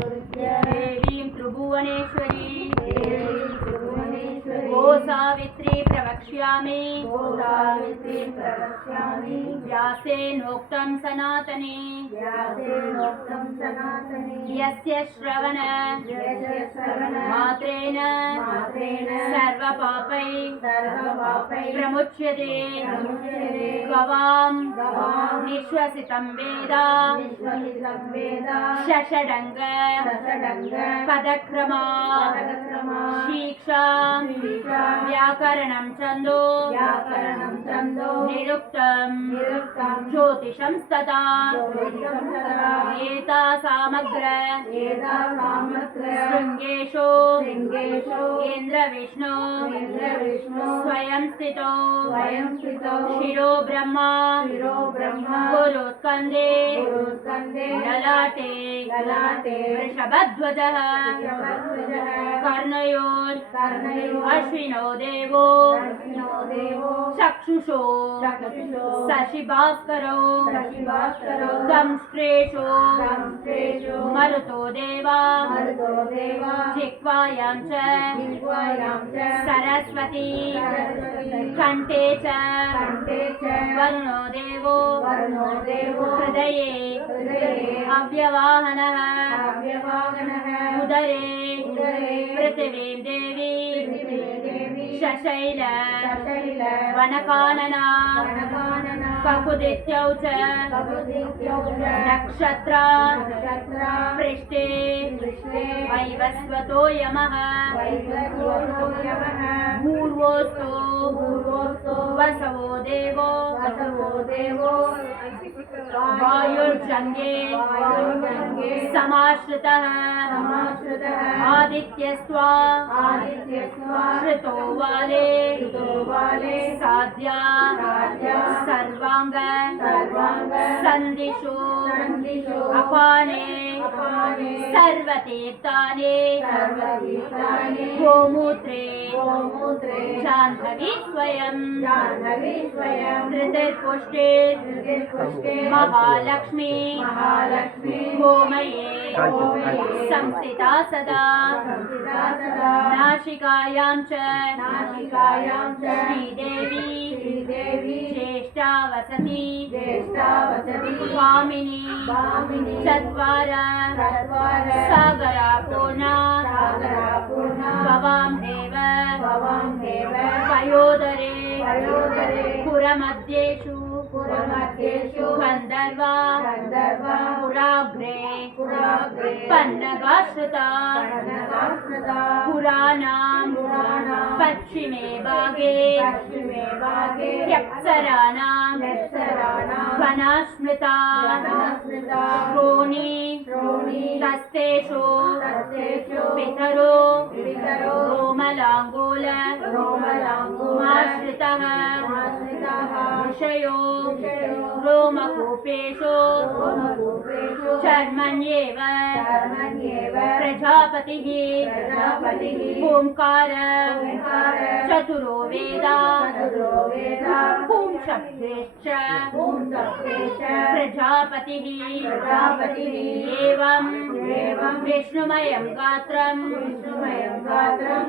देवीं त्रिभुवनेश्वरी गो सावित्री प्रवक्ष्यामि व्यासेनोक्तं सनातने यस्य श्रवण मात्रेण सर्वपापै प्रमुच्यते गवां निश्वसितं वेद षषडङ्ग पदक्रमा शिक्षां व्याकरणं छन्दो निरुक्तं ज्योतिषं तथा एता सामग्र शृङ्गेषु इन्द्रविष्णु स्वयं स्थितो शिरो ब्रह्मा गुरुस्कन्धे ललाटे वृषभध्वजः कर्णयोः अश्विनो देवो चक्षुषो शशिभास्करो दंष्ट्रेषु मरुतो देवा जिह्वायां च सरस्वती कण्ठे च वरुणो देवो हृदये अव्यवाहनः उदरे पृथिवीं देवी शशैल वनकानना ककुदित्यौ च नक्षत्र पृष्ठे वैवस्वतो यमः पूर्वोऽस्तु वसवो देवो वायुर्जङ्गे समाश्रितः आदित्यस्त्वा श्रुतो वाले साध्या सर्वांग संदिशु अपाने सर्वतीर्थाने गोमूत्रे जाह्नवी स्वयं धृतिर्पुष्टे महालक्ष्मी गोमये संस्थिता सदा नासिकायां च श्रीदेवी ज्येष्ठा वसति स्वामिनी चत्वार सागरा पूर्णा भवां देव पयोदरे पुरमध्येषु गन्धर्वा पुराग्रे पन्नगाश्रिता पुराणां पश्चिमे भागे यप्सराणां वनास्मृता श्रोणी तस्तेषु पितरो रोमलाङ्गूलमाश्रितः ऋषयो रोमकूपेषु चर्मण्येव प्रजापतिः ओंकार चतुरो वेदा पुंशब्देश्च प्रजापतिः एवं विष्णुमयं गात्रं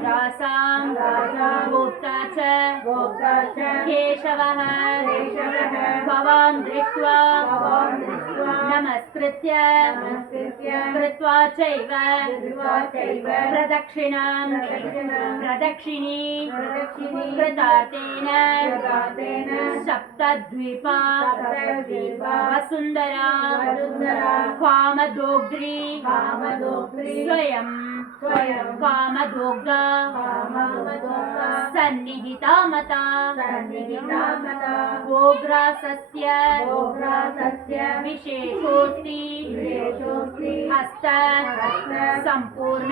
दासां गोप्ता च केशवः भवान् दृष्ट्वा नमस्कृत्य कृत्वा चैव प्रदक्षिणी कृतार्थेन सप्तद्वीपा वसुन्धरा कामदोग्ध्री स्वयं कामदोग्धा सन्निहिता मता गोग्रासस्य विशेषोऽस्ति हस्त संपूर्ण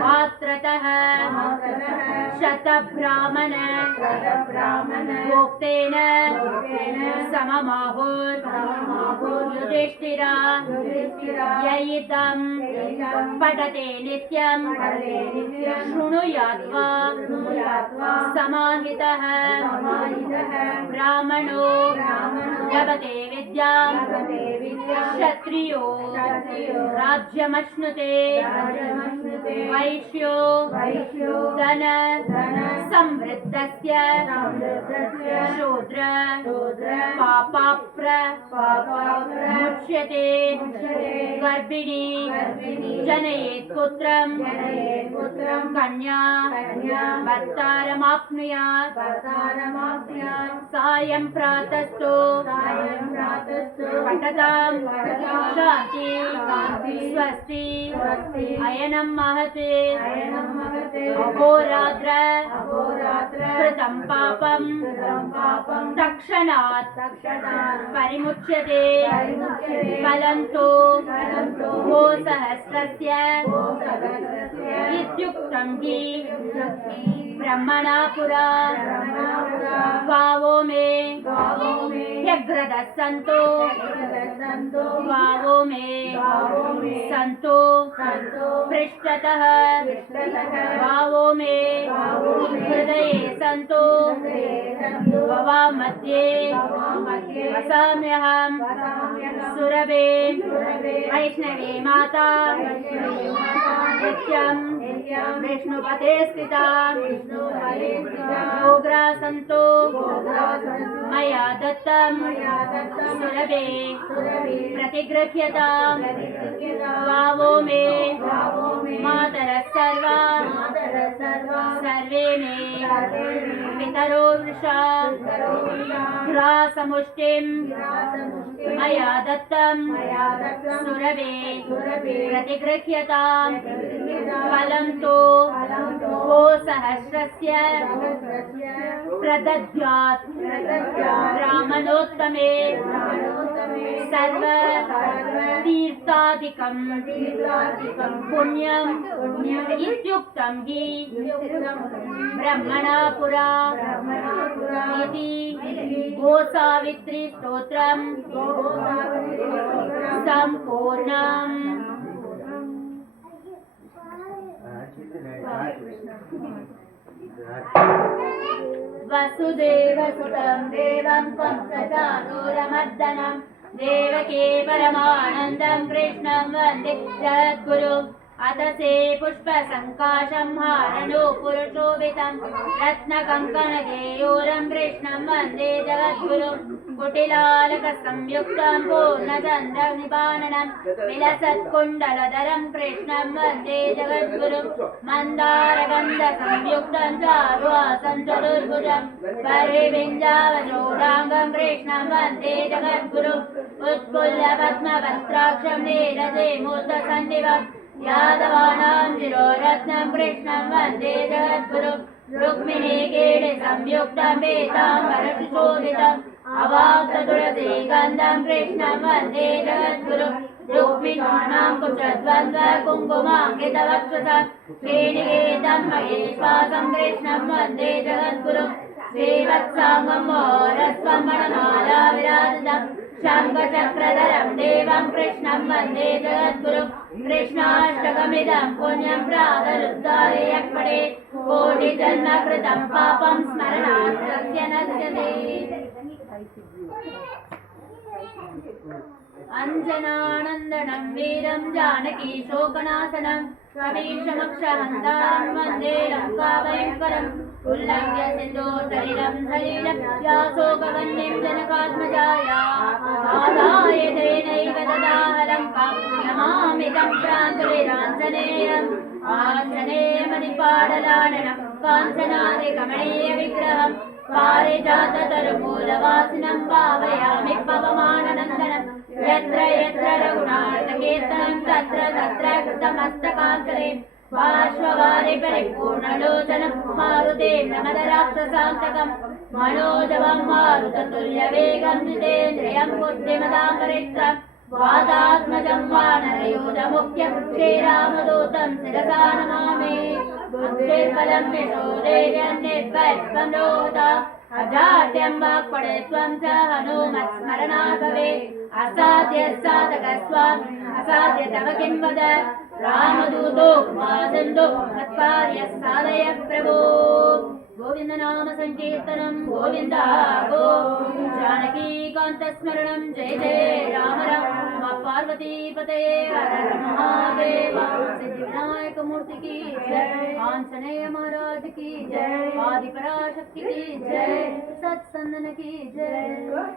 मात्रतः शतब्राह्मण भोक्तेन सममाहुर युधिष्ठिरा ययिदं पठते नित्यं शृणुयात्वा समाहितः ब्राह्मणो लभते विद्यां क्षत्रियो राज्यमश्नुते वैश्यो धन संवृद्धस्य शूद्र पापाप्मुच्यते गर्भिणी जनयेत् पुत्रं कन्या भर्तारमाप्नुयात् सायं प्रातस्तु पठतां शान्ति स्वस्ति अयनं महते अहोरात्र कृतं पापं तक्षणात् परिमुच्यते फलन्तु गोसहस्रस्य इत्युक्तं हि ब्रह्मणा पुरा गावो मे व्यग्रदः सन्तो गावो मे सन्तो पृष्ठतः गावो मे हृदये सन्तो गवां मध्ये वसाम्यहं सुरभे वैष्णवी माता नित्यं विष्णुपते स्थिता योग्रा सन्तो मया दत्तं सुरभे प्रतिगृह्यतां गावो मे मातरः सर्वा सर्वे मे पितरो वृषा घ्रासमुष्टिं मया दत्तं सुरभे प्रतिगृह्यतां फलं तु गोसहस्रस्य प्रदद्यात् ब्राह्मणोत्तमे सर्व तीर्थादिकं पुण्यं इत्युक्तं हि ब्रह्मणा पुरा इति गोसावित्री स्तोत्रं सम्पूर्णम्। वसुदेवसुतं देवं कंसचाणूरमर्दनं देवकी परमानन्दं कृष्णं वन्दे जगद्गुरुम्। अथ से पुष्पसङ्काशं हारणो पुरुषोभितं रत्नकङ्कणकेयूरं कृष्णं वन्दे जगद्गुरुम्। कुटिलालकसंयुक्तं पूर्णचन्द्रनिबाणनं विलसत्कुण्डलधरं कृष्णं वन्दे जगद्गुरुम्। मन्दारगन्धसंयुक्तं चारुहासं चतुर्भुजं परिविञ्जावचूडाङ्गं कृष्णं वन्दे जगद्गुरुम्। उत्फुल्लपद्मपत्राक्षं नीरजे मूर्धसन्निभम् यादवानां शिरोरत्नं कृष्णं वन्दे जगद्गुरुम्। रुक्मिणीकेण संयुक्तं पीताम्बरसुशोभितम् अवाप्ततुलसीगन्धं कृष्णं वन्दे जगद्गुरुम्। रुक्मिणानां कुचद्वन्द्वकुङ्कुमाङ्कितवक्षसं श्रीनिकेतं महेश्वासं कृष्णं वन्दे जगद्गुरुम्। श्रीवत्साङ्गं मोहरस्वं मणिमाला विराजितम् शङ्खचक्रधरं देवं कृष्णं वन्दे जगद्गुरुम्। कृष्णाष्टकमिदं पुण्यं प्रातरुद्धारे यः पठेत् कोटिजन्मकृतं पापं स्मरणात् तस्य नश्यते। अञ्जनानन्दनं वीरं जानकी शोकनाशनं कवीशमक्षहन्तां वन्दे लङ्काभयङ्करम्। उल्लङ्घ्य सिन्दूरसलिलं सलिलं व्यासोकवह्निं जनकात्मजायाः आदाय तेनैव ददाह लङ्कां नमामि तं प्राञ्जलिराञ्जनेयम्। आञ्जनेयमणिपाटलाननं काञ्चनादिकमणीयविग्रहं पारिजाततरुमूलवासिनं भावयामि पवमाननन्दनं। यत्र यत्र रघुनाथकीर्तनं तत्र तत्र कृतमस्तकाञ्जलिं बाष्पवारि परिपूर्णलोचनं मारुतिं नमदराक्षसान्तकं मनोजवं मारुततुल्यवेगं जितेन्द्रियं बुद्धिमतां वरिष्ठं वातात्मजं वानरयूथमुख्यं त्रैलोक्यं श्रीरामदूतं शिरसा नमामि बुद्धिर्बलं यशोधैर्यं लोता अजाड्यं वाक्पडे त्वं च हनुमत्स्मरणात् भवेत् असाध्य साधकस्त्वम् असाध्य तव किं वद रामदूतो मा सिन्धु मत्कार्यः साधय प्रभो गोविंद नाम संकीर्तनम गोविंद गोविंद जानकीकान्तस्मरणं जय जय राम राम नमः पार्वती पतये हर हर महादेव सिद्धिविनायक मूर्ति की जय आंजनेय महाराज की जय आदिपराशक्ति की जय सत्संदन की जय